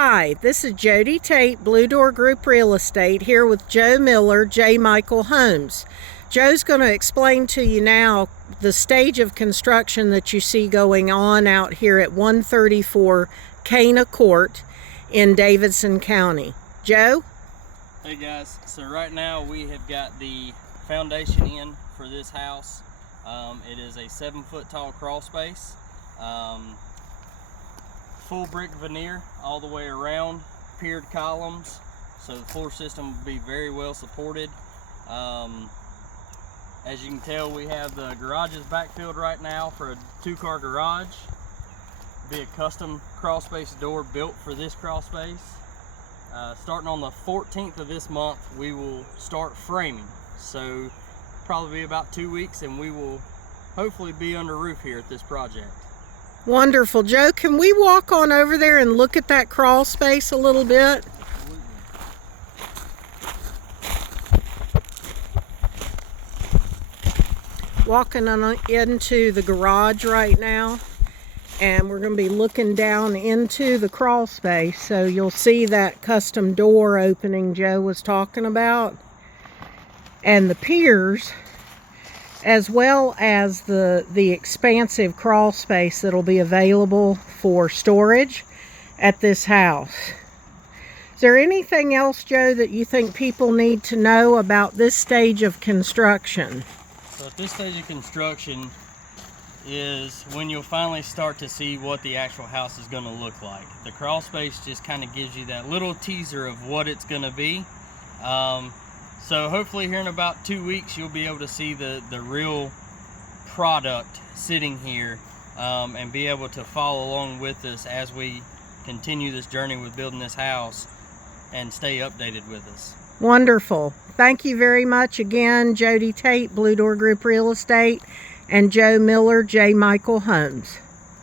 Hi, this is Jody Tate, Blue Door Group Real Estate, here with Joe Miller, J. Michael Homes. Joe's going to explain to you now the stage of construction that you see going on out here at 134 Kanah Court in Davidson County. Joe? Hey guys, so right now we have got the foundation in for this house. It is a 7-foot tall crawl space. Full brick veneer all the way around, pier columns, so the floor system will be very well supported. As you can tell, we have the garages backfilled right now for a 2-car garage. Be a custom crawl space door built for this crawl space. Starting on the 14th of this month, we will start framing, so probably be about 2 weeks and we will hopefully be under roof here at this project. Wonderful. Joe, can we walk on over there and look at that crawl space a little bit? Absolutely. Walking into the garage right now, and we're going to be looking down into the crawl space, so you'll see that custom door opening Joe was talking about, and the piers, as well as the expansive crawl space that'll be available for storage at this house. Is there anything else, Joe, that you think people need to know about this stage of construction? So at this stage of construction is when you'll finally start to see what the actual house is going to look like. The crawl space just kind of gives you that little teaser of what it's going to be. So hopefully here in about 2 weeks you'll be able to see the real product sitting here and be able to follow along with us as we continue this journey with building this house and stay updated with us. Wonderful. Thank you very much again, Jody Tate, Blue Door Group Real Estate, and Joe Miller, J. Michael Homes.